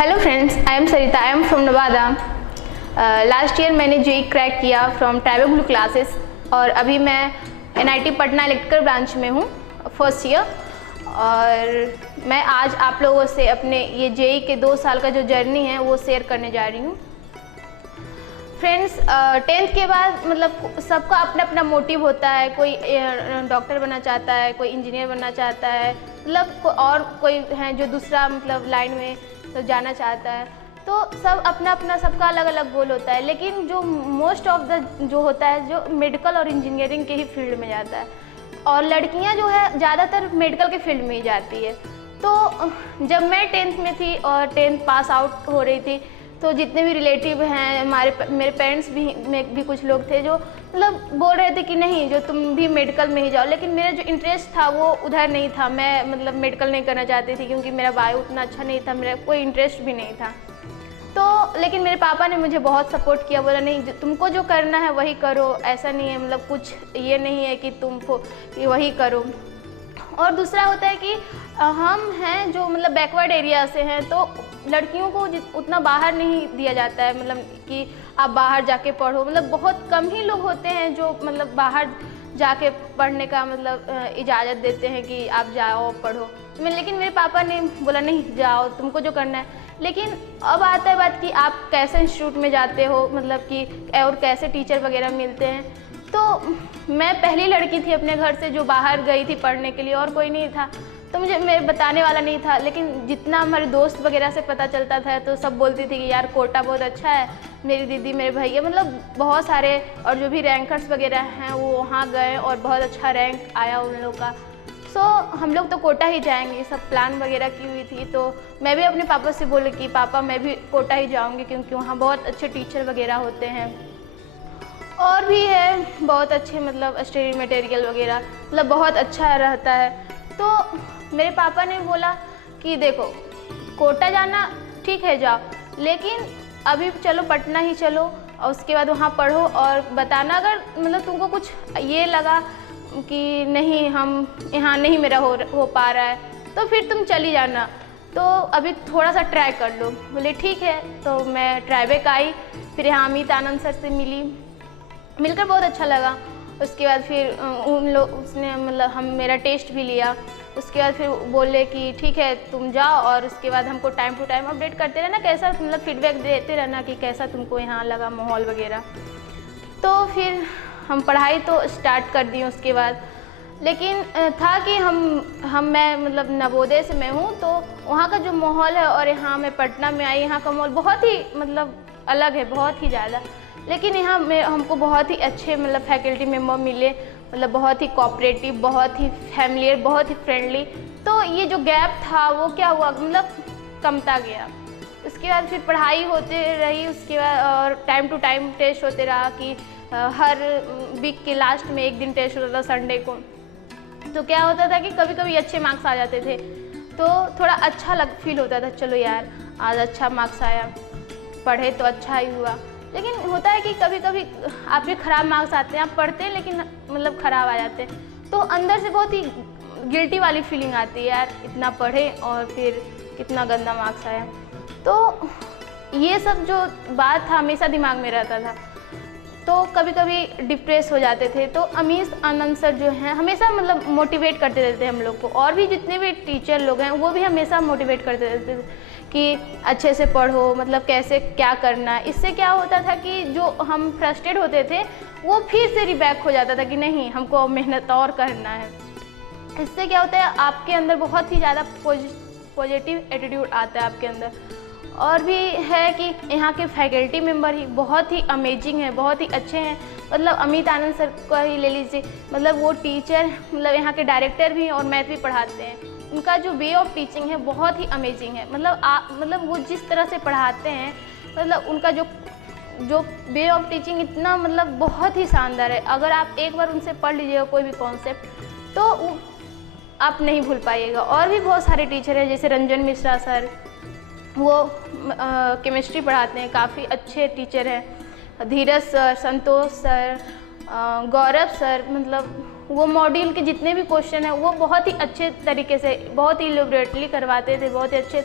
Hello friends, I am Sarita, I am from Nawada. Last year मैंने JEE crack किया from tribal blue classes और अभी मैं NIT Patna electrical branch में हूँ, फर्स्ट ईयर। और मैं आज आप लोगों से अपने ये जेई के 2 साल का जो जर्नी है वो शेयर करने जा रही हूँ। फ्रेंड्स, 10th के बाद मतलब सबका अपना अपना मोटिव होता है। कोई डॉक्टर बनना चाहता है, कोई इंजीनियर बनना चाहता है, मतलब और कोई है जो दूसरा मतलब लाइन में तो जाना चाहता है। तो सब अपना अपना सबका अलग अलग गोल होता है, लेकिन जो मोस्ट ऑफ द जो होता है जो मेडिकल और इंजीनियरिंग के ही फील्ड में जाता है, और लड़कियां जो है ज़्यादातर मेडिकल के फील्ड में ही जाती है। तो जब मैं 10th में थी और 10th पास आउट हो रही थी, तो जितने भी रिलेटिव हैं मेरे पेरेंट्स भी कुछ लोग थे जो मतलब बोल रहे थे कि नहीं, जो तुम भी मेडिकल में ही जाओ। लेकिन मेरा जो इंटरेस्ट था वो उधर नहीं था। मैं मतलब मेडिकल नहीं करना चाहती थी क्योंकि मेरा बायो उतना अच्छा नहीं था, मेरा कोई इंटरेस्ट भी नहीं था। तो लेकिन मेरे पापा ने मुझे बहुत सपोर्ट किया, बोला नहीं तुमको जो करना है वही करो, ऐसा नहीं है मतलब कुछ ये नहीं है कि तुमको वही करो। और दूसरा होता है कि हम हैं जो मतलब बैकवर्ड एरिया से हैं, तो लड़कियों को उतना बाहर नहीं दिया जाता है, मतलब कि आप बाहर जाके पढ़ो। मतलब बहुत कम ही लोग होते हैं जो मतलब बाहर जाके पढ़ने का मतलब इजाज़त देते हैं कि आप जाओ पढ़ो। लेकिन मेरे पापा ने बोला नहीं जाओ, तुमको जो करना है। लेकिन अब आता है बात कि आप कैसे इंस्टीट्यूट में जाते हो, मतलब कि और कैसे टीचर वगैरह मिलते हैं। तो मैं पहली लड़की थी अपने घर से जो बाहर गई थी पढ़ने के लिए, और कोई नहीं था, तो मुझे मेरे बताने वाला नहीं था। लेकिन जितना हमारे दोस्त वगैरह से पता चलता था तो सब बोलती थी कि यार कोटा बहुत अच्छा है, मेरी दीदी मेरे भैया मतलब बहुत सारे और जो भी रैंकर्स वगैरह हैं वो वहाँ गए और बहुत अच्छा रैंक आया उन लोग का। सो हम लोग तो कोटा ही जाएंगे, सब प्लान वगैरह की हुई थी। तो मैं भी अपने पापा से बोली कि पापा मैं भी कोटा ही जाऊँगी क्योंकि वहाँ बहुत अच्छे टीचर वगैरह होते हैं और भी है बहुत अच्छे मतलब स्टडी मटेरियल वगैरह मतलब बहुत अच्छा रहता है। तो मेरे पापा ने बोला कि देखो कोटा जाना ठीक है जाओ, लेकिन अभी चलो पटना ही चलो और उसके बाद वहाँ पढ़ो और बताना अगर मतलब तुमको कुछ ये लगा कि नहीं हम यहाँ नहीं मेरा हो पा रहा है तो फिर तुम चली जाना, तो अभी थोड़ा सा ट्राई कर लो। बोले ठीक है। तो मैं ट्राईबेक आई, फिर यहाँ अमित आनंद सर से मिलकर बहुत अच्छा लगा। उसके बाद फिर उन लोग उसने मतलब हम मेरा टेस्ट भी लिया। उसके बाद फिर बोले कि ठीक है तुम जाओ और उसके बाद हमको टाइम टू टाइम अपडेट करते रहना, कैसा मतलब फीडबैक देते रहना कि कैसा तुमको यहाँ लगा माहौल वगैरह। तो फिर हम पढ़ाई तो स्टार्ट कर दी उसके बाद। लेकिन था कि मैं मतलब नवोदय से मैं हूँ, तो वहाँ का जो माहौल है और यहाँ मैं पटना में आई, यहाँ का माहौल बहुत ही मतलब अलग है, बहुत ही ज़्यादा। लेकिन यहाँ में हमको बहुत ही अच्छे मतलब फैकल्टी मेम्बर मिले, मतलब बहुत ही कोऑपरेटिव, बहुत ही फैमिलियर, बहुत ही फ्रेंडली। तो ये जो गैप था वो क्या हुआ मतलब कमता गया। उसके बाद फिर पढ़ाई होते रही, उसके बाद और टाइम टू टाइम टेस्ट होते रहा कि हर वीक के लास्ट में एक दिन टेस्ट होता था संडे को। तो क्या होता था कि कभी कभी अच्छे मार्क्स आ जाते थे तो थोड़ा अच्छा फील होता था, चलो यार आज अच्छा मार्क्स आया, पढ़े तो अच्छा ही हुआ। लेकिन होता है कि कभी कभी आपके ख़राब मार्क्स आते हैं, आप पढ़ते हैं लेकिन मतलब ख़राब आ जाते हैं, तो अंदर से बहुत ही गिल्टी वाली फीलिंग आती है, यार इतना पढ़े और फिर कितना गंदा मार्क्स आया। तो ये सब जो बात था हमेशा दिमाग में रहता था, तो कभी कभी डिप्रेस हो जाते थे। तो अमीश आनंद सर जो हैं हमेशा मतलब मोटिवेट करते रहते हैं हम लोग को, और भी जितने भी टीचर लोग हैं वो भी हमेशा मोटिवेट करते रहते थे कि अच्छे से पढ़ो, मतलब कैसे क्या करना है। इससे क्या होता था कि जो हम फ्रस्ट्रेट होते थे वो फिर से रिबैक हो जाता था कि नहीं हमको मेहनत और करना है। इससे क्या होता है आपके अंदर बहुत ही ज़्यादा पॉजिटिव एटीट्यूड आता है आपके अंदर। और भी है कि यहाँ के फैकल्टी मेंबर ही बहुत ही अमेजिंग है, बहुत ही अच्छे हैं। मतलब अमित आनंद सर को ही ले लीजिए, मतलब वो टीचर मतलब यहाँ के डायरेक्टर भी और मैथ भी पढ़ाते हैं। उनका जो वे ऑफ टीचिंग है बहुत ही अमेजिंग है। मतलब वो जिस तरह से पढ़ाते हैं, मतलब उनका जो वे ऑफ टीचिंग इतना मतलब बहुत ही शानदार है। अगर आप एक बार उनसे पढ़ लीजिएगा कोई भी कॉन्सेप्ट तो आप नहीं भूल पाइएगा। और भी बहुत सारे टीचर हैं जैसे रंजन मिश्रा सर, वो केमिस्ट्री पढ़ाते हैं, काफ़ी अच्छे टीचर हैं। धीरज सर, संतोष सर, गौरव सर, मतलब वो मॉड्यूल के जितने भी क्वेश्चन हैं वो बहुत ही अच्छे तरीके से बहुत ही इलेबोरेटली करवाते थे, बहुत ही अच्छे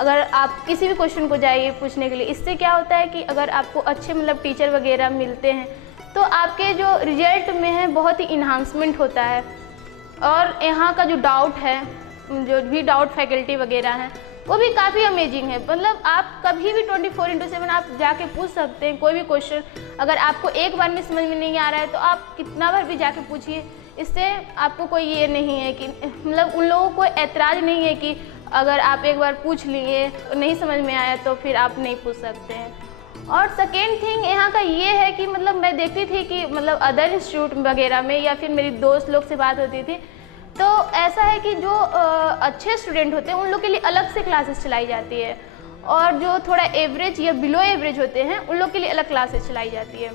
अगर आप किसी भी क्वेश्चन को जाइए पूछने के लिए। इससे क्या होता है कि अगर आपको अच्छे मतलब टीचर वगैरह मिलते हैं तो आपके जो रिजल्ट में है बहुत ही इन्हांसमेंट होता है। और यहाँ का जो डाउट है, जो भी डाउट फैकल्टी वगैरह हैं वो भी काफ़ी अमेजिंग है। मतलब आप कभी भी 24/7 आप जाके पूछ सकते हैं कोई भी क्वेश्चन। अगर आपको एक बार में समझ में नहीं आ रहा है तो आप कितना बार भी जाके पूछिए। इससे आपको कोई ये नहीं है कि मतलब उन लोगों को ऐतराज़ नहीं है कि अगर आप एक बार पूछ लिए नहीं समझ में आया तो फिर आप नहीं पूछ सकते हैं। और सेकेंड थिंग यहाँ का ये है कि मतलब मैं देखती थी कि मतलब अदर इंस्टीट्यूट वगैरह में या फिर मेरी दोस्त लोग से बात होती थी तो ऐसा है कि जो अच्छे स्टूडेंट होते हैं उन लोग के लिए अलग से क्लासेस चलाई जाती है और जो थोड़ा एवरेज या बिलो एवरेज होते हैं उन लोग के लिए अलग क्लासेस चलाई जाती है।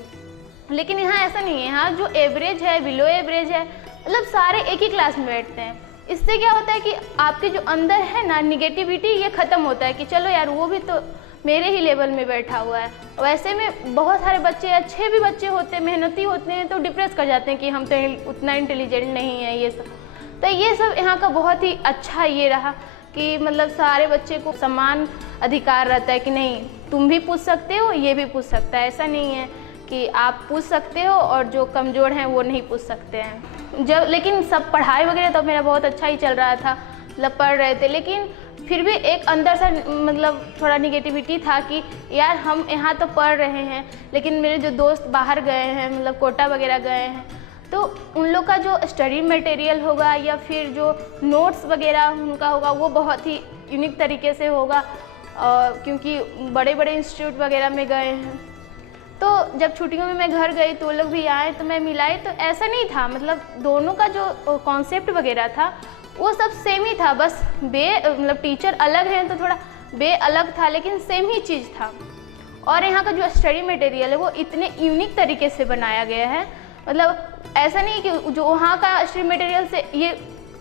लेकिन यहाँ ऐसा नहीं है। यहाँ जो एवरेज है, बिलो एवरेज है, मतलब सारे एक ही क्लास में बैठते हैं। इससे क्या होता है कि आपके जो अंदर है ना निगेटिविटी ये ख़त्म होता है कि चलो यार वो भी तो मेरे ही लेवल में बैठा हुआ है। वैसे में बहुत सारे बच्चे, अच्छे भी बच्चे होते हैं, मेहनती होते हैं तो डिप्रेस कर जाते हैं कि हम तो उतना इंटेलिजेंट नहीं है ये सब। तो ये सब यहाँ का बहुत ही अच्छा ये रहा कि मतलब सारे बच्चे को समान अधिकार रहता है कि नहीं तुम भी पूछ सकते हो, ये भी पूछ सकता है। ऐसा नहीं है कि आप पूछ सकते हो और जो कमज़ोर हैं वो नहीं पूछ सकते हैं। जब लेकिन सब पढ़ाई वगैरह तो मेरा बहुत अच्छा ही चल रहा था, मतलब पढ़ रहे थे, लेकिन फिर भी एक अंदर से मतलब थोड़ा निगेटिविटी था कि यार हम यहाँ तो पढ़ रहे हैं लेकिन मेरे जो दोस्त बाहर गए हैं, मतलब कोटा वगैरह गए हैं, तो उन लोग का जो स्टडी मटेरियल होगा या फिर जो नोट्स वगैरह उनका होगा वो बहुत ही यूनिक तरीके से होगा क्योंकि बड़े बड़े इंस्टीट्यूट वगैरह में गए हैं। तो जब छुट्टियों में मैं घर गई तो वो लोग भी आए तो मैं मिलाई तो ऐसा नहीं था, मतलब दोनों का जो कॉन्सेप्ट वगैरह था वो सब सेम ही था, बस मतलब टीचर अलग हैं तो थोड़ा अलग था लेकिन सेम ही चीज़ था। और यहाँ का जो स्टडी मटेरियल है वो इतने यूनिक तरीके से बनाया गया है, मतलब ऐसा नहीं कि जो वहाँ का स्टडी मटेरियल से ये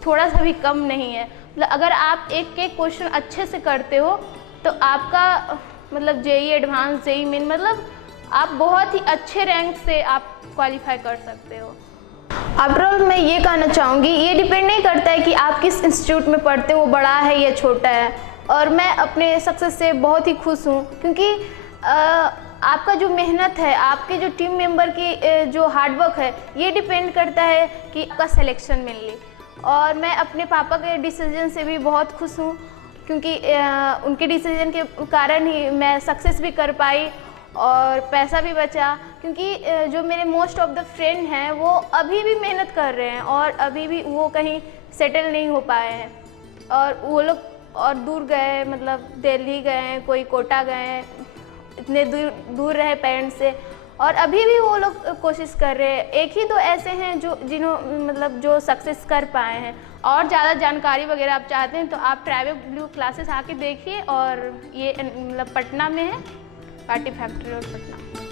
थोड़ा सा भी कम नहीं है। मतलब अगर आप एक एक क्वेश्चन अच्छे से करते हो तो आपका मतलब जेईई एडवांस, जेईई मेन, मतलब आप बहुत ही अच्छे रैंक से आप क्वालिफाई कर सकते हो। आफ्टरऑल मैं ये कहना चाहूँगी, ये डिपेंड नहीं करता है कि आप किस इंस्टीट्यूट में पढ़ते हो, वो बड़ा है या छोटा है। और मैं अपने सक्सेस से बहुत ही खुश हूँ क्योंकि आपका जो मेहनत है, आपके जो टीम मेंबर की जो हार्डवर्क है, ये डिपेंड करता है कि आपका सिलेक्शन मिले। और मैं अपने पापा के डिसीजन से भी बहुत खुश हूँ क्योंकि उनके डिसीजन के कारण ही मैं सक्सेस भी कर पाई और पैसा भी बचा। क्योंकि जो मेरे मोस्ट ऑफ द फ्रेंड हैं वो अभी भी मेहनत कर रहे हैं और अभी भी वो कहीं सेटल नहीं हो पाए हैं और वो लोग और दूर गए, मतलब दिल्ली गए, कोई कोटा गए, इतने दूर रहे पेरेंट्स से और अभी भी वो लोग कोशिश कर रहे हैं। एक ही दो ऐसे हैं जो सक्सेस कर पाए हैं। और ज़्यादा जानकारी वगैरह आप चाहते हैं तो आप ट्राइबल ब्लू क्लासेस आके देखिए और ये मतलब पटना में है, पार्टी फैक्ट्री रोड, पटना।